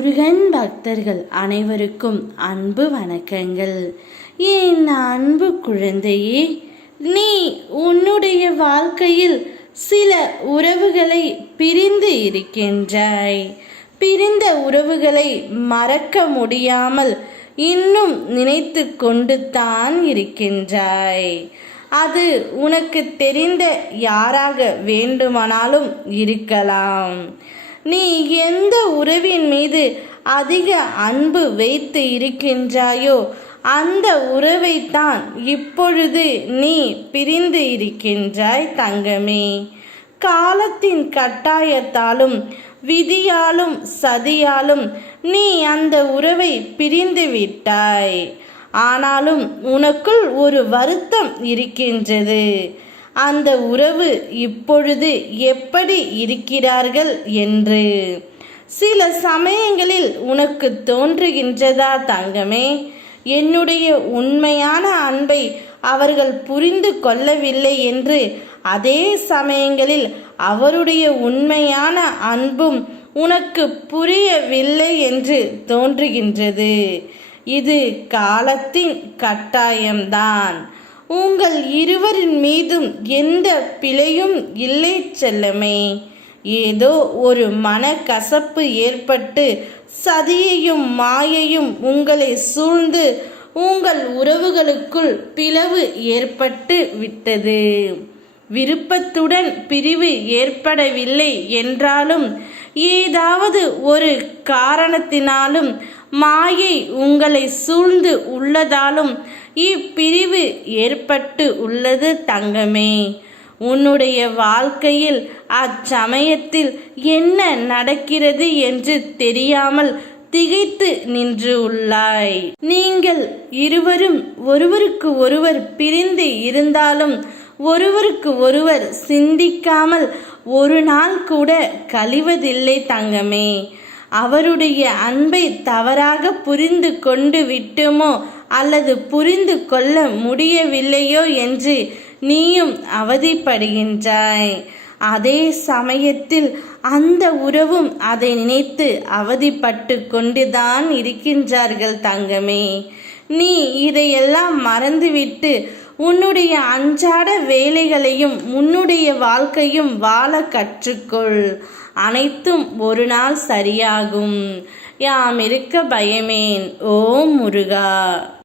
முருகன் பக்தர்கள் அனைவருக்கும் அன்பு வணக்கங்கள். என் அன்பு குழந்தையே, நீ உன்னுடைய வாழ்க்கையில் சில உறவுகளை பிரிந்து இருக்கின்றாய். பிரிந்த உறவுகளை மறக்க முடியாமல் இன்னும் நினைத்து கொண்டு தான் இருக்கின்றாய். அது உனக்கு தெரிந்த யாராக வேண்டுமானாலும் இருக்கலாம். நீ எந்த உறவின் மீது அதிக அன்பு வைத்து இருக்கின்றாயோ அந்த உறவைத்தான் இப்பொழுது நீ பிரிந்து இருக்கின்றாய் தங்கமே. காலத்தின் கட்டாயத்தாலும் விதியாலும் சதியாலும் நீ அந்த உறவை பிரிந்து விட்டாய். ஆனாலும் உனக்குள் ஒரு வருத்தம் இருக்கின்றது. அந்த உறவு இப்பொழுது எப்படி இருக்கிறார்கள் என்று சில சமயங்களில் உனக்கு தோன்றுகின்றதா தங்கமே? என்னுடைய உண்மையான அன்பை அவர்கள் புரிந்து கொள்ளவில்லை என்று. அதே சமயங்களில் அவருடைய உண்மையான அன்பும் உனக்கு புரியவில்லை என்று தோன்றுகின்றது. இது காலத்தின் கட்டாயம்தான். உங்கள் இருவரின் மீதும் எந்த பிழையும் இல்லை செல்லமே. ஏதோ ஒரு மனக்கசப்பு ஏற்பட்டு சதியையும் மாயையும் உங்களை சூழ்ந்து உங்கள் உறவுகளுக்குள் பிளவு ஏற்பட்டு விட்டது. விருப்பத்துடன் பிரிவு ஏற்படவில்லை என்றாலும் ஏதாவது ஒரு காரணத்தினாலும் மாயை உங்களை சூழ்ந்து உள்ளதாலும் இப்பிரிவு ஏற்பட்டு உள்ளது தங்கமே. உன்னுடைய வாழ்க்கையில் அச்சமயத்தில் என்ன நடக்கிறது என்று தெரியாமல் திகைத்து நின்று உள்ளாய். நீங்கள் இருவரும் ஒருவருக்கு ஒருவர் பிரிந்து இருந்தாலும் ஒருவருக்கு ஒருவர் சிந்திக்காமல் ஒரு நாள் கூட கழிவதில்லை தங்கமே. அவருடைய அன்பை தவறாக புரிந்து கொண்டு விட்டோமோ அல்லது புரிந்து கொள்ள முடியவில்லையோ என்று நீயும் அவதிப்படுகின்றாய். அதே சமயத்தில் அந்த உறவும் அதை நினைத்து அவதிப்பட்டு கொண்டுதான் இருக்கின்றார்கள் தங்கமே. நீ இதையெல்லாம் மறந்துவிட்டு உன்னுடைய அன்றாட வேலைகளையும் உன்னுடைய வாழ்க்கையும் வாழ கற்றுக்கொள். அனைத்தும் ஒரு நாள் சரியாகும். யாம் இருக்க பயமேன். ஓம் முருகா.